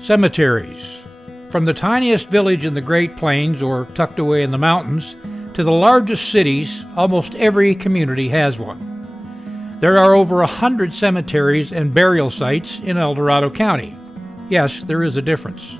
Cemeteries. From the tiniest village in the Great Plains or tucked away in the mountains to the largest cities, almost every community has one. There are over 100 cemeteries and burial sites in El Dorado County. Yes, there is a difference.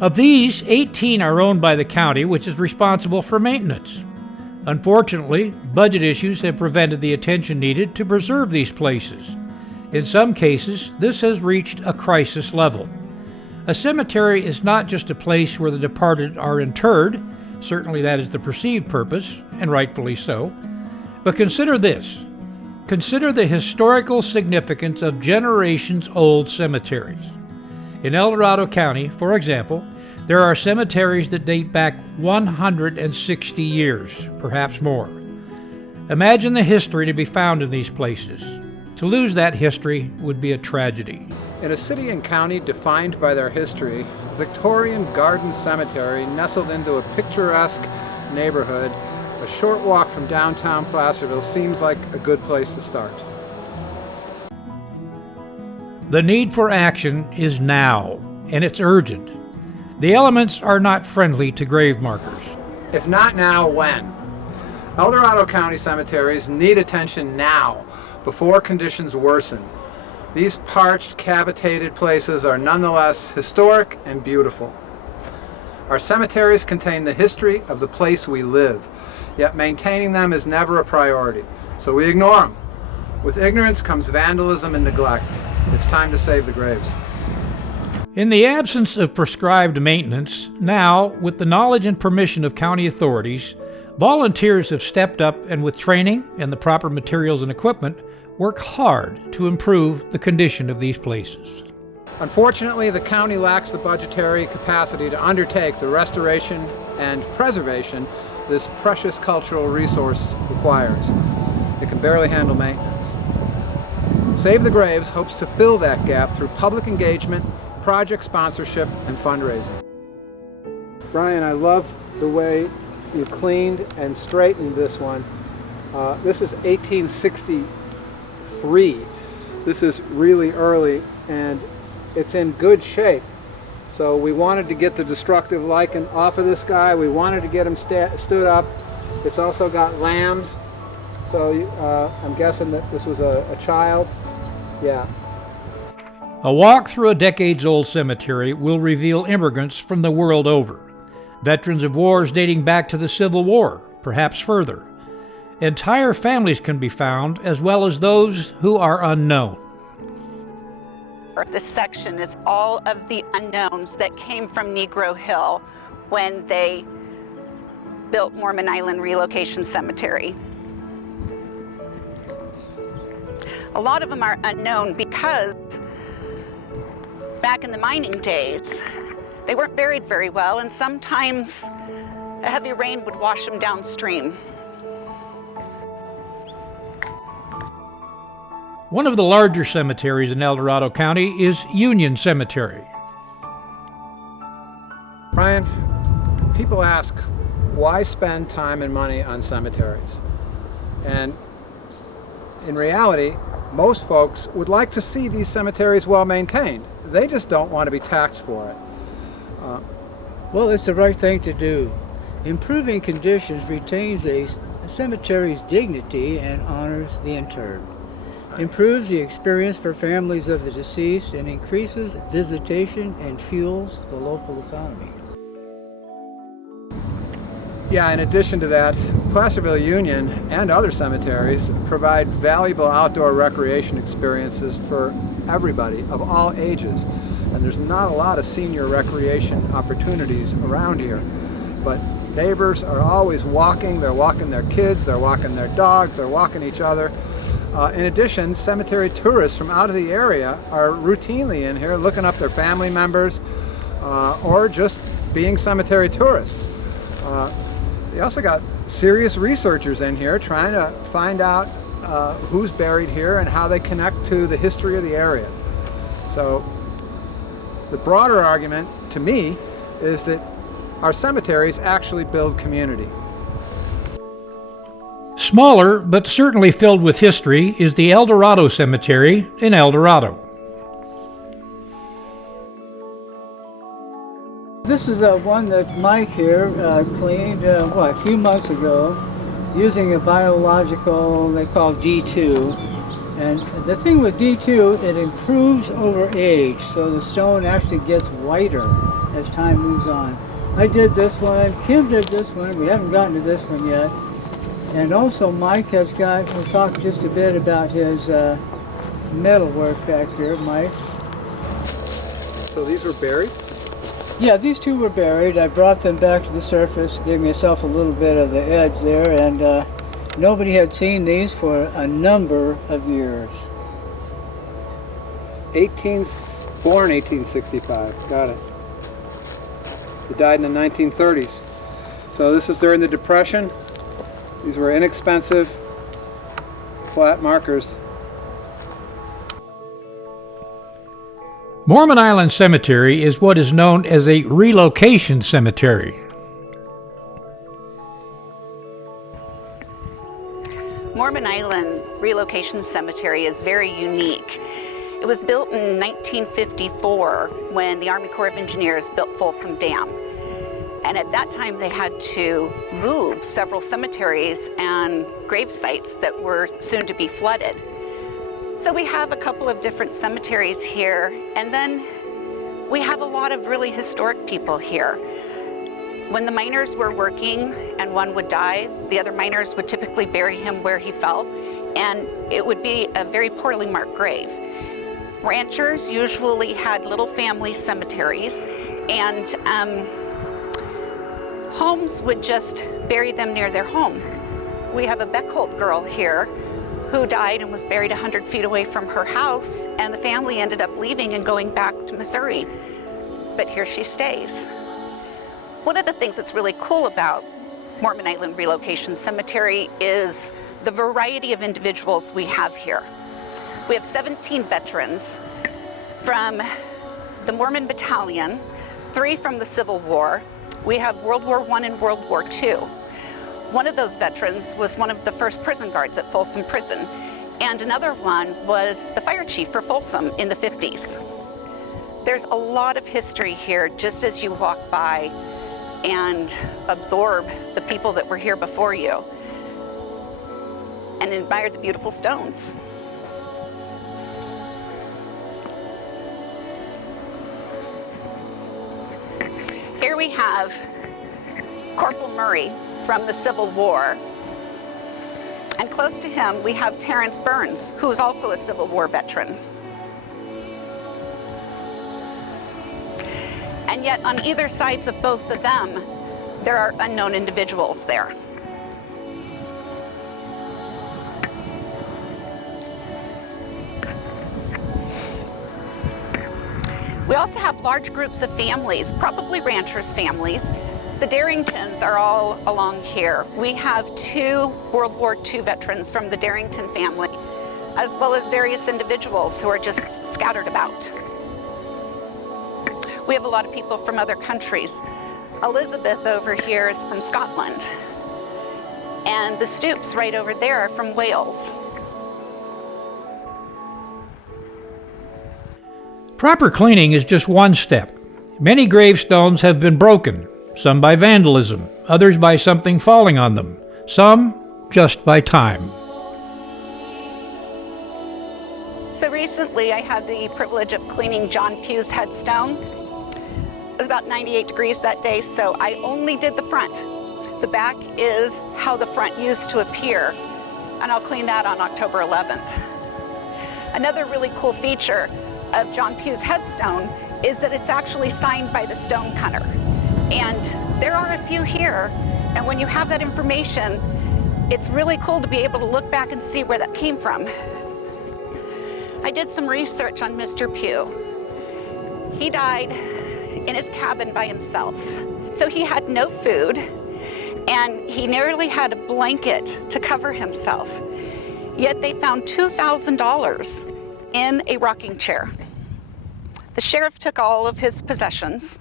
Of these, 18 are owned by the county, which is responsible for maintenance. Unfortunately, budget issues have prevented the attention needed to preserve these places. In some cases, this has reached a crisis level. A cemetery is not just a place where the departed are interred, certainly that is the perceived purpose, and rightfully so, but consider this. Consider the historical significance of generations-old cemeteries. In El Dorado County, for example, there are cemeteries that date back 160 years, perhaps more. Imagine the history to be found in these places. To lose that history would be a tragedy. In a city and county defined by their history, Victorian Garden Cemetery, nestled into a picturesque neighborhood, a short walk from downtown Placerville, seems like a good place to start. The need for action is now, and it's urgent. The elements are not friendly to grave markers. If not now, when? El Dorado County cemeteries need attention now, before conditions worsen. These parched, cavitated places are nonetheless historic and beautiful. Our cemeteries contain the history of the place we live, yet maintaining them is never a priority, so we ignore them. With ignorance comes vandalism and neglect. It's time to save the graves. In the absence of prescribed maintenance, now, with the knowledge and permission of county authorities, volunteers have stepped up and with training and the proper materials and equipment, work hard to improve the condition of these places. Unfortunately, the county lacks the budgetary capacity to undertake the restoration and preservation this precious cultural resource requires. It can barely handle maintenance. Save the Graves hopes to fill that gap through public engagement, project sponsorship, and fundraising. Brian, I love the way you cleaned and straightened this one. This is 1863. This is really early and it's in good shape. So we wanted to get the destructive lichen off of this guy. We wanted to get him stood up. It's also got lambs. So I'm guessing that this was a child. Yeah. A walk through a decades-old cemetery will reveal immigrants from the world over. Veterans of wars dating back to the Civil War, perhaps further. Entire families can be found, as well as those who are unknown. This section is all of the unknowns that came from Negro Hill when they built Mormon Island Relocation Cemetery. A lot of them are unknown because back in the mining days, they weren't buried very well, and sometimes a heavy rain would wash them downstream. One of the larger cemeteries in El Dorado County is Union Cemetery. Brian, people ask, why spend time and money on cemeteries? And in reality, most folks would like to see these cemeteries well maintained. They just don't want to be taxed for it. Well, it's the right thing to do. Improving conditions retains a cemetery's dignity and honors the interred. Improves the experience for families of the deceased and increases visitation and fuels the local economy. Yeah, in addition to that, Placerville Union and other cemeteries provide valuable outdoor recreation experiences for everybody of all ages. And there's not a lot of senior recreation opportunities around here. But neighbors are always walking. They're walking their kids, they're walking their dogs, they're walking each other. In addition, cemetery tourists from out of the area are routinely in here looking up their family members or just being cemetery tourists. They also got serious researchers in here trying to find out who's buried here and how they connect to the history of the area. So the broader argument to me is that our cemeteries actually build community. Smaller, but certainly filled with history, is the El Dorado Cemetery in El Dorado. This is one that Mike here cleaned, a few months ago, using a biological they call D2. And the thing with D2, it improves over age, so the stone actually gets whiter as time moves on. I did this one, Kim did this one, we haven't gotten to this one yet. And also Mike has got, we'll talk just a bit about his metal work back here, Mike. So these were buried? Yeah, these two were buried. I brought them back to the surface, gave myself a little bit of the edge there, and nobody had seen these for a number of years. Born 1865, got it. He died in the 1930s. So this is during the Depression. These were inexpensive, flat markers. Mormon Island Cemetery is what is known as a relocation cemetery. Mormon Island Relocation Cemetery is very unique. It was built in 1954 when the Army Corps of Engineers built Folsom Dam. And at that time they had to move several cemeteries and grave sites that were soon to be flooded. So we have a couple of different cemeteries here, and then we have a lot of really historic people here. When the miners were working and one would die, the other miners would typically bury him where he fell, and it would be a very poorly marked grave. Ranchers usually had little family cemeteries, and homes would just bury them near their home. We have a Beckholt girl here who died and was buried 100 feet away from her house, and the family ended up leaving and going back to Missouri. But here she stays. One of the things that's really cool about Mormon Island Relocation Cemetery is the variety of individuals we have here. We have 17 veterans from the Mormon Battalion, 3 from the Civil War. We have World War I and World War II. One of those veterans was one of the first prison guards at Folsom Prison, and another one was the fire chief for Folsom in the 50s. There's a lot of history here just as you walk by and absorb the people that were here before you and admire the beautiful stones. Here we have Corporal Murray from the Civil War, and close to him we have Terrence Burns, who is also a Civil War veteran. And yet on either sides of both of them, there are unknown individuals there. We also have large groups of families, probably ranchers' families. The Darringtons are all along here. We have 2 World War II veterans from the Darrington family, as well as various individuals who are just scattered about. We have a lot of people from other countries. Elizabeth over here is from Scotland, and the Stoops right over there are from Wales. Proper cleaning is just one step. Many gravestones have been broken, some by vandalism, others by something falling on them, some just by time. So recently I had the privilege of cleaning John Pugh's headstone. It was about 98 degrees that day, so I only did the front. The back is how the front used to appear, and I'll clean that on October 11th. Another really cool feature of John Pugh's headstone is that it's actually signed by the stone cutter. And there are a few here, and when you have that information, it's really cool to be able to look back and see where that came from. I did some research on Mr. Pugh. He died in his cabin by himself. So he had no food, and he nearly had a blanket to cover himself. Yet they found $2,000 in a rocking chair. The sheriff took all of his possessions,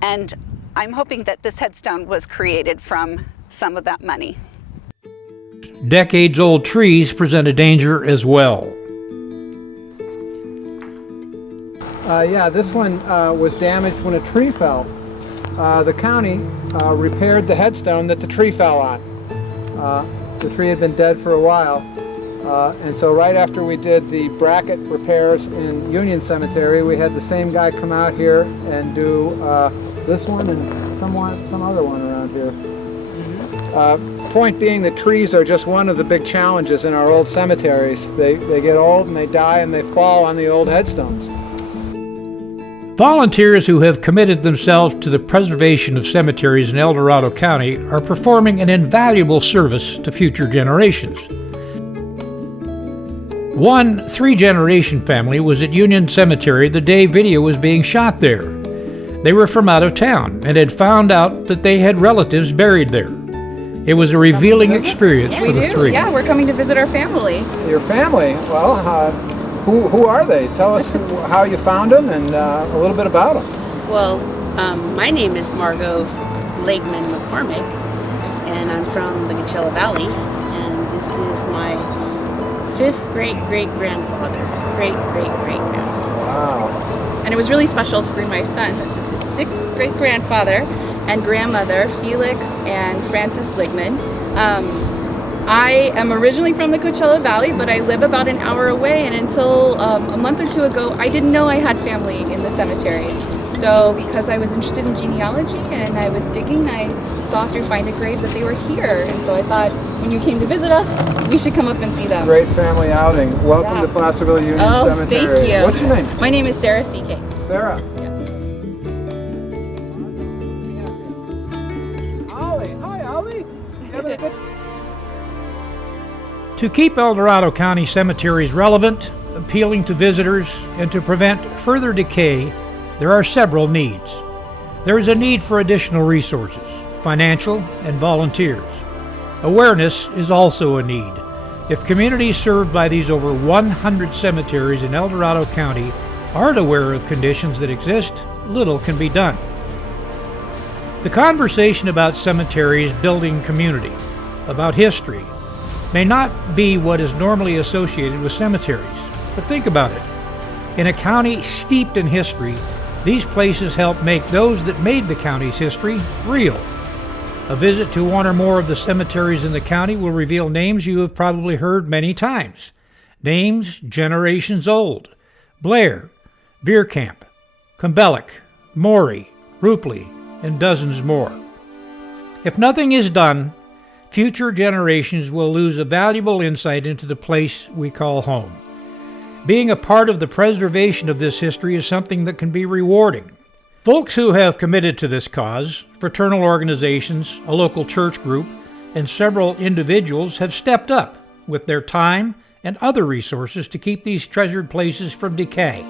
and I'm hoping that this headstone was created from some of that money. Decades-old trees present a danger as well. Yeah, this one was damaged when a tree fell. the county repaired the headstone that the tree fell on. The tree had been dead for a while, and so right after we did the bracket repairs in Union Cemetery, we had the same guy come out here and do this one and some other one around here. Point being that trees are just one of the big challenges in our old cemeteries. They get old and they die and they fall on the old headstones. Volunteers who have committed themselves to the preservation of cemeteries in El Dorado County are performing an invaluable service to future generations. One 3-generation family was at Union Cemetery the day video was being shot there. They were from out of town and had found out that they had relatives buried there. It was a revealing experience for the three. Yeah, we're coming to visit our family. Your family? Well, who are they? Tell us how you found them and a little bit about them. Well, my name is Margot Lakeman McCormick, and I'm from the Coachella Valley, and this is my 5th great-great-grandfather. Great-great-great-grandfather. Wow. And it was really special to bring my son. This is his 6th great-grandfather and grandmother, Felix and Frances Ligman. I am originally from the Coachella Valley, but I live about an hour away, and until a month or 2 ago, I didn't know I had family in the cemetery. So because I was interested in genealogy and I was digging, I saw through Find a Grave that they were here, and so I thought when you came to visit us, we should come up and see them. Great family outing. Welcome to Placerville Union Cemetery. Thank you. What's your name? My name is Sarah C. Cates. Sarah. Ollie. Hi, Ollie. You having a good... To keep El Dorado County cemeteries relevant, appealing to visitors, and to prevent further decay, there are several needs. There is a need for additional resources, financial and volunteers. Awareness is also a need. If communities served by these over 100 cemeteries in El Dorado County aren't aware of conditions that exist, little can be done. The conversation about cemeteries building community, about history, may not be what is normally associated with cemeteries, but think about it. In a county steeped in history, these places help make those that made the county's history real. A visit to one or more of the cemeteries in the county will reveal names you have probably heard many times. Names generations old: Blair, Veerkamp, Kumbelek, Morey, Rupley, and dozens more. If nothing is done, future generations will lose a valuable insight into the place we call home. Being a part of the preservation of this history is something that can be rewarding. Folks who have committed to this cause, fraternal organizations, a local church group, and several individuals have stepped up with their time and other resources to keep these treasured places from decay.